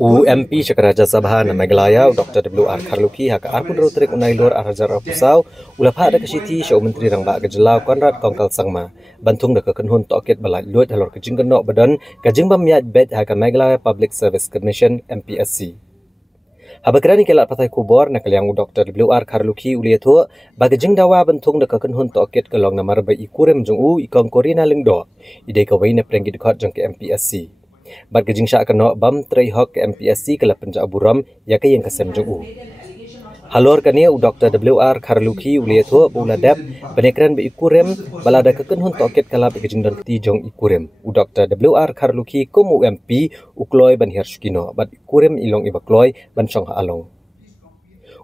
MP Rajya Sabha na Meghalaya Dr. W.R. Kharlukhi hak arpun rotrik unailor arjar pusau ulapha ada kesiti Syau Menteri Rangba Gejelau Konrad Kongkal Sangma bantung dak kenhun toket balai luat halor kejing kenok badan kajing bamiat bet hak Meghalaya Public Service Commission MPSC. Habakrani kelat patai kubor nak liang Dr. W.R. Kharlukhi uliatu bagajing dawa bentung dak kenhun toket kelong namar bai Kurim Jongnga ikong korina lengdo ide kawai na prenggi dekat jong ke MPSC. Bat gajing syak kena bam tray hok ke MPSC kala penja buram ya ke yang kesem Jongnga. Halor kania Dr. W.R. Kharlukhi uliatu buladap benekran bai Kurim balada kekenhun toket kala gajing dan keti jong Kurim. Dr. W.R. Kharlukhi kum MP ukloi ban Hiar Shuki bat Kurim ilong ibakloi ban Chong along.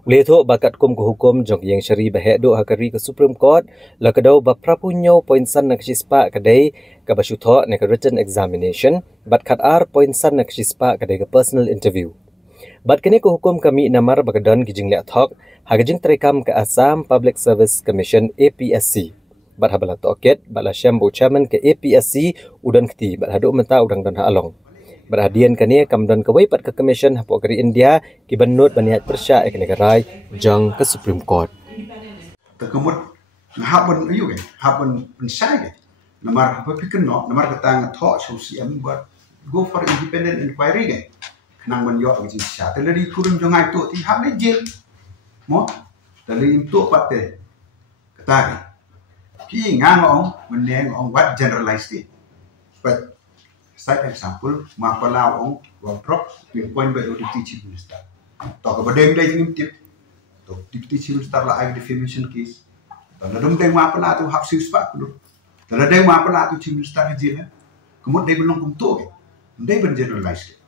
Uliatu bakat kum ke hukum jong yang syari bahek do hakari ke Supreme Court la kedau ba prapunyo poinsan nak sispa kadai ke basyutho nak written examination bat kat ar poinsan nak sispa kadai ke personal interview. Bat kini ke hukum kami namar bagadan gijing lek thok hagajing terekam ke Assam Public Service Commission APSC. Bat habala toket bala syambu chairman ke APSC udan keti bat haduk menta udang dan along. Berhadian kania kamdan kawai pat ke commission hapo kari India ki banut baniat persya ek negarai jang ke Supreme Court. Kekamut ngahapon ayu ke hapon pensai ke namar apa piken no namar katang thok sosial buat go for independent inquiry ke nang ban yo ke sya tadi Kurim Jongnga tu ti hab jil mo tadi tu patte kata ki ngan ong meneng ong what generalized it but side example, mapala ong wapro pinpoint by deputy chief minister. Talk about them day tip. Talk deputy chief minister la ag defamation case. Taladum day mapala to have six pack do. Taladum mapala to chief minister jail. Kumot day belong kum to. Day ben generalized.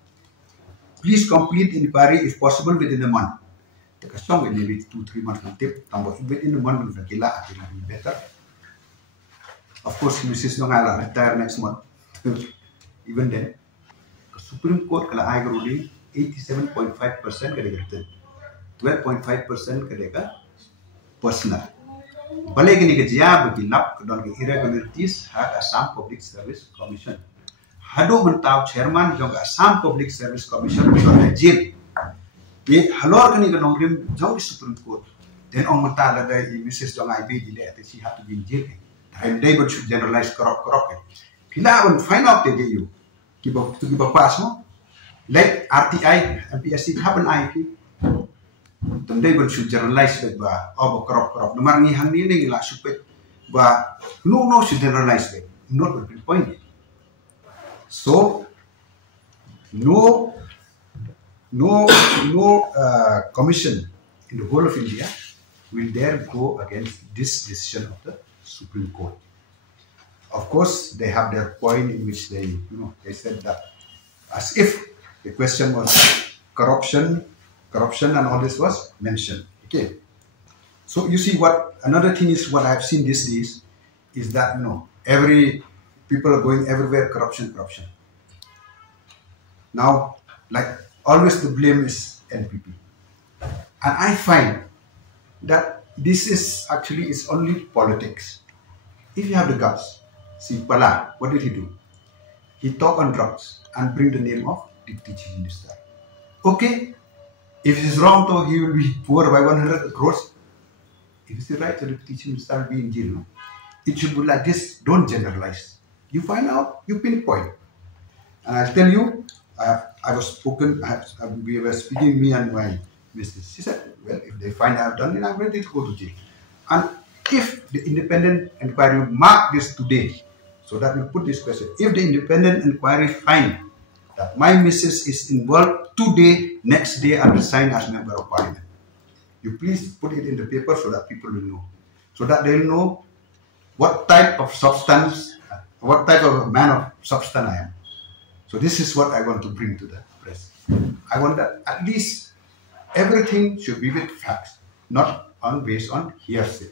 Please complete inquiry if possible within a month. Take a song with maybe 2-3 months tip. Tambo within a month will kila it will be better. Of course, Mrs. Jongnga retire next month. Even then, the Supreme Court kala ay ruling 87.5% kadega 12.5% kadega personal. Balik ini kerja bagi lap kedon ke Irregularities hak Assam Public Service Commission. Hado mentau chairman jong Assam Public Service Commission kedon jail. Ye halor kini kedon rim jong di Supreme Court. Then ong mentau ada Mrs. Jongnga ibe dile ate si have to be in jail. And they should generalize corrupt. Kila on find out the you. Kiba pass mo. Leit RTI MPSC happen IP. Tandai ban should generalize it ba obo corrupt. Nomar ni hang ni la supet ba no should generalize it. Not the point. So no commission in the whole of India will dare go against this decision of the Supreme Court. Of course, they have their point in which they said that as if the question was corruption and all this was mentioned. Okay. So you see another thing is what I've seen these days is that, every people are going everywhere, corruption. Now, like always the blame is NPP. And I find that this is actually it's only politics. If you have the guts, see Pala, what did he do? He talk on drugs and bring the name of Deputy Chief Minister. Okay, if it is wrong, though, he will be poor by 100 crores. If it is right, the Deputy Chief Minister will be in jail. No? It should be like this. Don't generalize. You find out, you pinpoint. And I'll tell you, we were speaking, me and my missus. She said, well, if they find I have done it, I'm ready to go to jail. And if the independent inquiry mark this today, so that we put this question, if the independent inquiry find that my missus is involved today, next day I resign as member of parliament. You please put it in the paper so that people will know. So that they will know what type of substance, what type of man of substance I am. So this is what I want to bring to the press. I want that at least everything should be with facts, not based on hearsay.